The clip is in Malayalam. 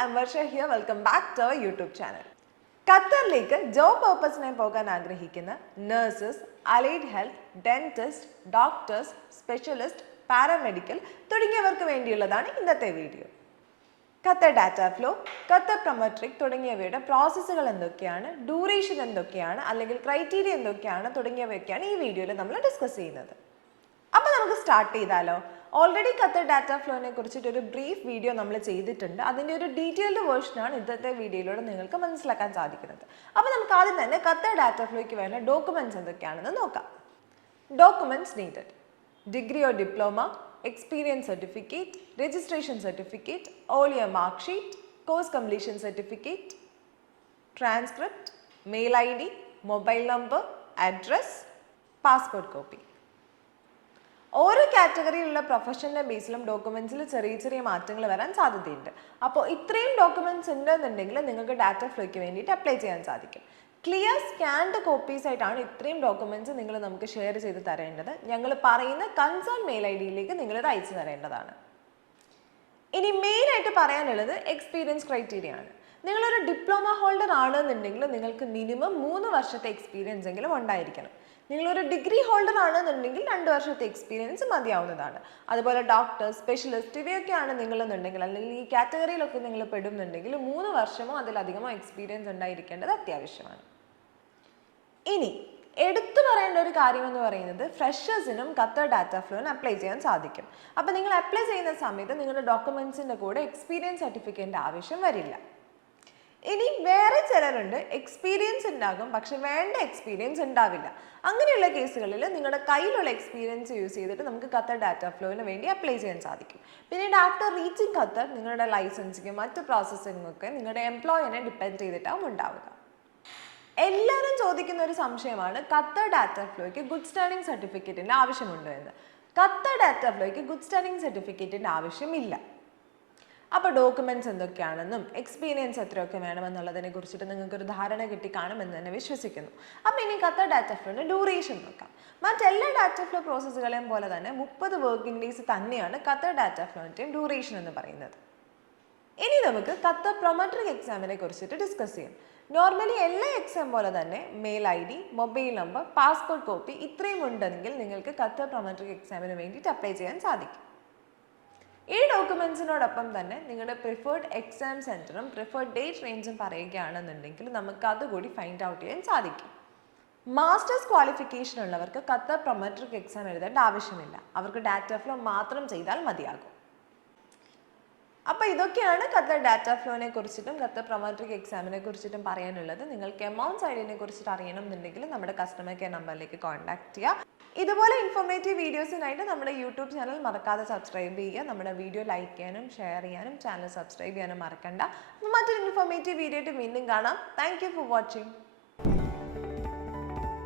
I'm Varsha here. Welcome back to our YouTube channel. ഖത്തറിലേക്ക് ജോബ് പർപ്പസിനായി പോകാൻ ആഗ്രഹിക്കുന്ന nurses, allied health, dentist, doctors, specialist, paramedical തുടങ്ങിയവർക്ക് വേണ്ടിയുള്ളതാണ് ഇന്നത്തെ video. Qatar data flow, Qatar Prometric തുടങ്ങിയവയുടെ പ്രോസസ്സുകൾ എന്തൊക്കെയാണ്, ഡ്യൂറേഷൻ എന്തൊക്കെയാണ്, അല്ലെങ്കിൽ ക്രൈറ്റീരിയ എന്തൊക്കെയാണ് തുടങ്ങിയവയൊക്കെയാണ് ഈ വീഡിയോയിൽ നമ്മൾ ഡിസ്കസ് ചെയ്യുന്നത്. അപ്പോൾ നമുക്ക് സ്റ്റാർട്ട് ചെയ്താലോ? ഓൾറെഡി ഖത്തർ ഡാറ്റ ഫ്ലോനെ കുറിച്ചിട്ട് ഒരു ബ്രീഫ് വീഡിയോ നമ്മൾ ചെയ്തിട്ടുണ്ട്. അതിൻ്റെ ഒരു ഡീറ്റെയിൽഡ് വേർഷനാണ് ഇന്നത്തെ വീഡിയോയിലൂടെ നിങ്ങൾക്ക് മനസ്സിലാക്കാൻ സാധിക്കുന്നത്. അപ്പോൾ നമുക്ക് ആദ്യം തന്നെ ഖത്തർ ഡാറ്റ ഫ്ലോയ്ക്ക് വേണ്ട ഡോക്യുമെന്റ്സ് എന്തൊക്കെയാണെന്ന് നോക്കാം. Documents needed: degree or diploma, experience certificate, registration certificate, all year mark sheet, course completion certificate, transcript, mail ID, mobile number, address, passport copy. ഓരോ കാറ്റഗറിയിലുള്ള പ്രൊഫഷണൽ ബേസിലും ഡോക്യുമെന്റ്സിൽ ചെറിയ ചെറിയ മാറ്റങ്ങൾ വരാൻ സാധ്യതയുണ്ട്. അപ്പോൾ ഇത്രയും ഡോക്യുമെന്റ്സ് ഉണ്ടെന്നുണ്ടെങ്കിൽ നിങ്ങൾക്ക് ഡാറ്റ ഫ്ലോയ്ക്ക് വേണ്ടിയിട്ട് അപ്ലൈ ചെയ്യാൻ സാധിക്കും. ക്ലിയർ സ്കാൻഡ് കോപ്പീസ് ആയിട്ടാണ് ഇത്രയും ഡോക്യുമെന്റ്സ് നിങ്ങൾ നമുക്ക് ഷെയർ ചെയ്ത് തരേണ്ടത്. ഞങ്ങൾ പറയുന്ന കൺസേൺ മെയിൽ IDയിലേക്ക് നിങ്ങളിത് അയച്ചു തരേണ്ടതാണ്. ഇനി മെയിനായിട്ട് പറയാനുള്ളത് എക്സ്പീരിയൻസ് ക്രൈറ്റീരിയ ആണ്. നിങ്ങളൊരു ഡിപ്ലോമ ഹോൾഡർ ആണെന്നുണ്ടെങ്കിൽ നിങ്ങൾക്ക് മിനിമം 3 വർഷത്തെ എക്സ്പീരിയൻസ് എങ്കിലും ഉണ്ടായിരിക്കണം. നിങ്ങളൊരു ഡിഗ്രി ഹോൾഡർ ആണെന്നുണ്ടെങ്കിൽ 2 വർഷത്തെ എക്സ്പീരിയൻസ് മതിയാവുന്നതാണ്. അതുപോലെ ഡോക്ടർ, സ്പെഷ്യലിസ്റ്റ് ഇവയൊക്കെയാണ് നിങ്ങളെന്നുണ്ടെങ്കിൽ, അല്ലെങ്കിൽ ഈ കാറ്റഗറിയിലൊക്കെ നിങ്ങൾ പെടുന്നുണ്ടെങ്കിൽ 3 വർഷമോ അതിലധികമോ എക്സ്പീരിയൻസ് ഉണ്ടായിരിക്കേണ്ടത് അത്യാവശ്യമാണ്. ഇനി എടുത്തു പറയേണ്ട ഒരു കാര്യം എന്ന് പറയുന്നത്, ഫ്രഷേഴ്സിനും ഖത്തർ ഡാറ്റ ഫ്ലോന് അപ്ലൈ ചെയ്യാൻ സാധിക്കും. അപ്പോൾ നിങ്ങൾ അപ്ലൈ ചെയ്യുന്ന സമയത്ത് നിങ്ങളുടെ ഡോക്യുമെന്റ്സിൻ്റെ കൂടെ എക്സ്പീരിയൻസ് സർട്ടിഫിക്കറ്റിൻ്റെ ആവശ്യം വരില്ല. ഇനി വേറെ ചിലരുണ്ട്, എക്സ്പീരിയൻസ് ഉണ്ടാകും പക്ഷെ വേണ്ട എക്സ്പീരിയൻസ് ഉണ്ടാവില്ല. അങ്ങനെയുള്ള കേസുകളിൽ നിങ്ങളുടെ കയ്യിലുള്ള എക്സ്പീരിയൻസ് യൂസ് ചെയ്തിട്ട് നമുക്ക് ഖത്തർ ഡാറ്റ ഫ്ലോന് വേണ്ടി അപ്ലൈ ചെയ്യാൻ സാധിക്കും. പിന്നീട് ആഫ്റ്റർ റീച്ചിങ് ഖത്തർ നിങ്ങളുടെ ലൈസൻസിങ്ങും മറ്റ് പ്രോസസ്സിങ്ങും ഒക്കെ നിങ്ങളുടെ എംപ്ലോയറിനെ ഡിപ്പെൻഡ് ചെയ്തിട്ടാവും ഉണ്ടാവുക. എല്ലാവരും ചോദിക്കുന്ന ഒരു സംശയമാണ്, ഖത്തർ ഡാറ്റ ഫ്ലോയ്ക്ക് ഗുഡ് സ്റ്റാൻഡിംഗ് സർട്ടിഫിക്കറ്റിൻ്റെ ആവശ്യമുണ്ടോ എന്ന്. ഖത്തർ ഡാറ്റ ഫ്ലോയ്ക്ക് ഗുഡ് സ്റ്റാൻഡിംഗ് സർട്ടിഫിക്കറ്റിൻ്റെ ആവശ്യമില്ല. അപ്പോൾ ഡോക്യുമെന്റ്സ് എന്തൊക്കെയാണെന്നും എക്സ്പീരിയൻസ് എത്രയൊക്കെ വേണമെന്നുള്ളതിനെ കുറിച്ചിട്ട് നിങ്ങൾക്കൊരു ധാരണ കിട്ടിക്കാണുമെന്ന് തന്നെ വിശ്വസിക്കുന്നു. അപ്പോൾ ഇനി ഖത്തർ ഡാറ്റ ഫ്ലോയുടെ ഡ്യൂറേഷൻ നോക്കാം. മറ്റെല്ലാ ഡാറ്റ ഫ്ലോ പ്രോസസ്സുകളെയും പോലെ തന്നെ 30 വർക്കിംഗ് ഡേയ്സ് തന്നെയാണ് ഖത്തർ ഡാറ്റ ഫ്ലോൻ്റെയും ഡ്യൂറേഷൻ എന്ന് പറയുന്നത്. ഇനി നമുക്ക് ഖത്തർ പ്രൊമട്രിക് എക്സാമിനെ കുറിച്ചിട്ട് ഡിസ്കസ് ചെയ്യാം. നോർമലി എല്ലാ എക്സാം പോലെ തന്നെ mail ID, mobile number, passport copy ഇത്രയും ഉണ്ടെങ്കിൽ നിങ്ങൾക്ക് ഖത്തർ പ്രൊമട്രിക് എക്സാമിന് വേണ്ടിയിട്ട് അപ്ലൈ ചെയ്യാൻ സാധിക്കും. ഈ ഡോക്യുമെന്റ്സിനോടൊപ്പം തന്നെ നിങ്ങളുടെ പ്രിഫേർഡ് എക്സാം സെന്ററും പ്രിഫേർഡ് ഡേറ്റ് റേഞ്ചും പറയുകയാണെന്നുണ്ടെങ്കിൽ നമുക്ക് അതുകൂടി ഫൈൻഡ് ഔട്ട് ചെയ്യാൻ സാധിക്കും. മാസ്റ്റേഴ്സ് ക്വാളിഫിക്കേഷൻ ഉള്ളവർക്ക് ഖത്തർ പ്രൊമട്രിക് എക്സാം എഴുതേണ്ട ആവശ്യമില്ല. അവർക്ക് ഡാറ്റ ഫ്ലോ മാത്രം ചെയ്താൽ മതിയാകും. അപ്പോൾ ഇതൊക്കെയാണ് ഖത്തർ ഡാറ്റ ഫ്ലോനെ കുറിച്ചിട്ടും ഖത്തർ പ്രൊമട്രിക് എക്സാമിനെ കുറിച്ചിട്ടും പറയാനുള്ളത്. നിങ്ങൾക്ക് എമൗണ്ട് സൈഡിനെ കുറിച്ചിട്ട് അറിയണമെന്നുണ്ടെങ്കിൽ നമ്മുടെ കസ്റ്റമർ കെയർ നമ്പറിലേക്ക് കോൺടാക്ട് ചെയ്യുക. ഇതുപോലെ ഇൻഫോർമേറ്റീവ് വീഡിയോസിനായിട്ട് നമ്മുടെ യൂട്യൂബ് ചാനൽ മറക്കാതെ സബ്സ്ക്രൈബ് ചെയ്യുക. നമ്മുടെ വീഡിയോ ലൈക്ക് ചെയ്യാനും ഷെയർ ചെയ്യാനും ചാനൽ സബ്സ്ക്രൈബ് ചെയ്യാനും മറക്കണ്ട. മറ്റൊരു ഇൻഫോർമേറ്റീവ് വീഡിയോ ആയിട്ട് വീണ്ടും കാണാം. Thank you for watching.